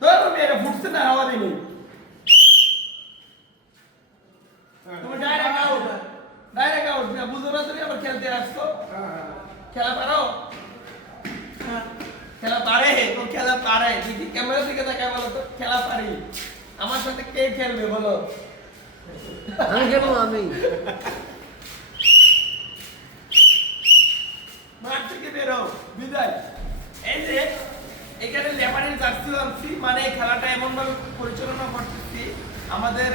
তোর মেরে ফুটছে না হাওয়া দিনি তুমি ডাইরেক্ট আউট না বুঝো না তুমি আবার খেলতে আসছো খেলা পারো খেলা পারে ও খেলা পারে দিদি ক্যামেরা দিকে তাকায় বলো তো খেলা পারি আমার সাথে কে খেলবে বলো আমি খেলবো আমি মাঠ থেকে বেরো বিদায় এই যে এখানে লেবারের জার্সি আনছি মানে খেলাটা এমন ভাবে পরিচালনা করতেছি আমাদের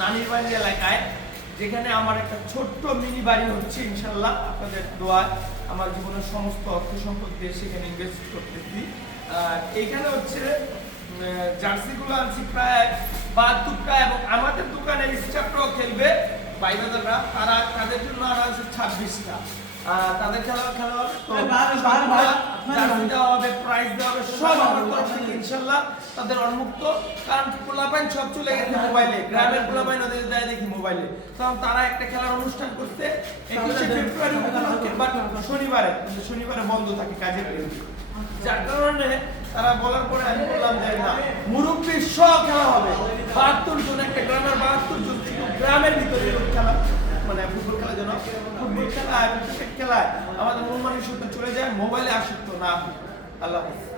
নানির বাড়ির এলাকায় যেখানে আমার একটা ছোট্ট মিনি বাড়ি হচ্ছে ইনশাল্লাহ আপনাদের দোয়ায় আমার জীবনের সমস্ত অর্থ সম্পদ দিয়ে সেখানে ইনভেস্ট করতেছি এইখানে হচ্ছে জার্সিগুলো আনছি প্রায় 72টা এবং আমাদের দোকানের স্টাফরাও খেলবে ভাই দাদারা তারা তাদের জন্য আনা হচ্ছে 26টা তাদের খেলা হবে তো জার্সি দেওয়া হবে প্রাইজ দেওয়া হবে সব আমার তরফ থেকে ইনশাল্লাহ তাদের উন্মুক্ত কারণ পোলাপাইন সব চলে গেছে মোবাইলে গ্রামের পোলাপাইন ওদের দেয় দেখি মোবাইলে তখন তারা একটা খেলার অনুষ্ঠান করতে 21শে ফেব্রুয়ারি উপলক্ষে বাট শনিবারে বন্ধ থাকে কাজের দিন যার কারণে তারা বলার পরে আমি বললাম যে না মুরব্বী সব খেলা হবে 72 জন একটা গ্রামের 72 জন শুধু গ্রামের ভিতরে খেলা মানে ফুটবল খেলা যেন ফুটবল খেলা এবং ক্রিকেট খেলায় আমাদের মন মানসিকতা চলে যায় মোবাইলে আসক্ত না আল্লাহ হাফেজ।